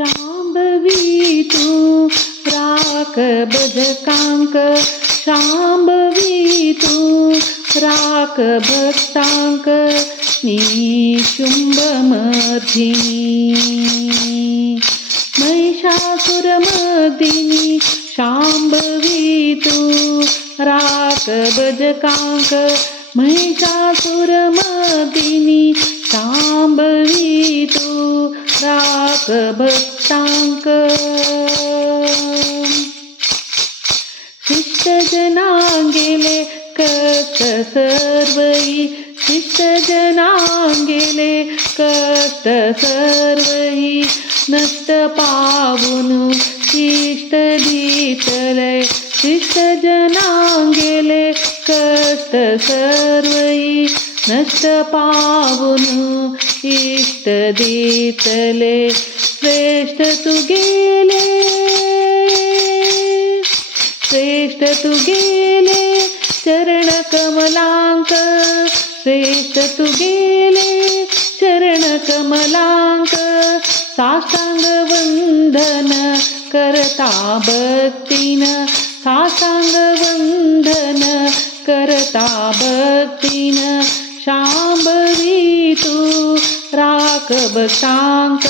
शांभवी तू राख भजकांक, शांभवी तू राख भक्तांक, निशुंभमर्दिनी महिषासुरमर्दिनी शांभवी तू राख भजकांक, महिषासुरमर्दिनी शांभवी तू राख भक्तांक. शिष्टजना गेले कष्ट सर्वही, शिष्टजना गेले कष्ट सर्वही, नष्ट पावून इष्ट दितलय, शिष्टजना गेले कष्ट सर्वही, नष्ट पावून इष्ट दितले. श्रेष्ठ तू गेले, श्रेष्ठ तू गेले चरण कमलांक, श्रेष्ठ तू गेले चरण कमलांक, साष्टांग वंदन करता भक्तीन, साष्टांग वंदन करता भक्तीन, शांभवी तू राख भक्तांक,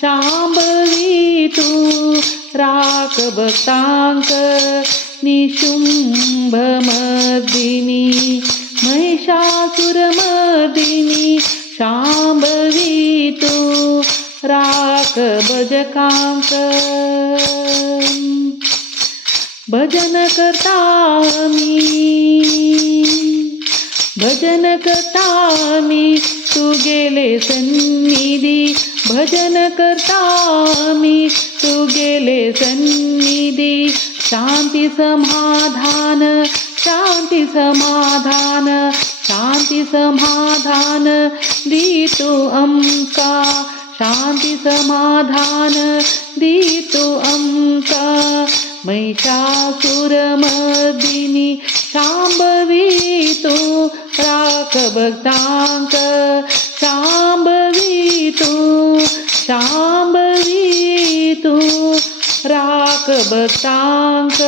शांभवी तू राख भक्तांक, निशुंभमर्दिनी महिषासुरमर्दिनी शांभवी तू राख भजकांक. भजन करता मी, भजन करता मी तू गेले सन्निधी, भजन करता मी तू गेले सन्निधी, शांती समाधान, शांती समाधान, शांती समाधान दितो अमका, शांती समाधान दितो अमका. महिषासुरमर्दिनी शांभवी तू राख भक्तांक, शांभवी तू, शांभवी तू राख भक्तांक.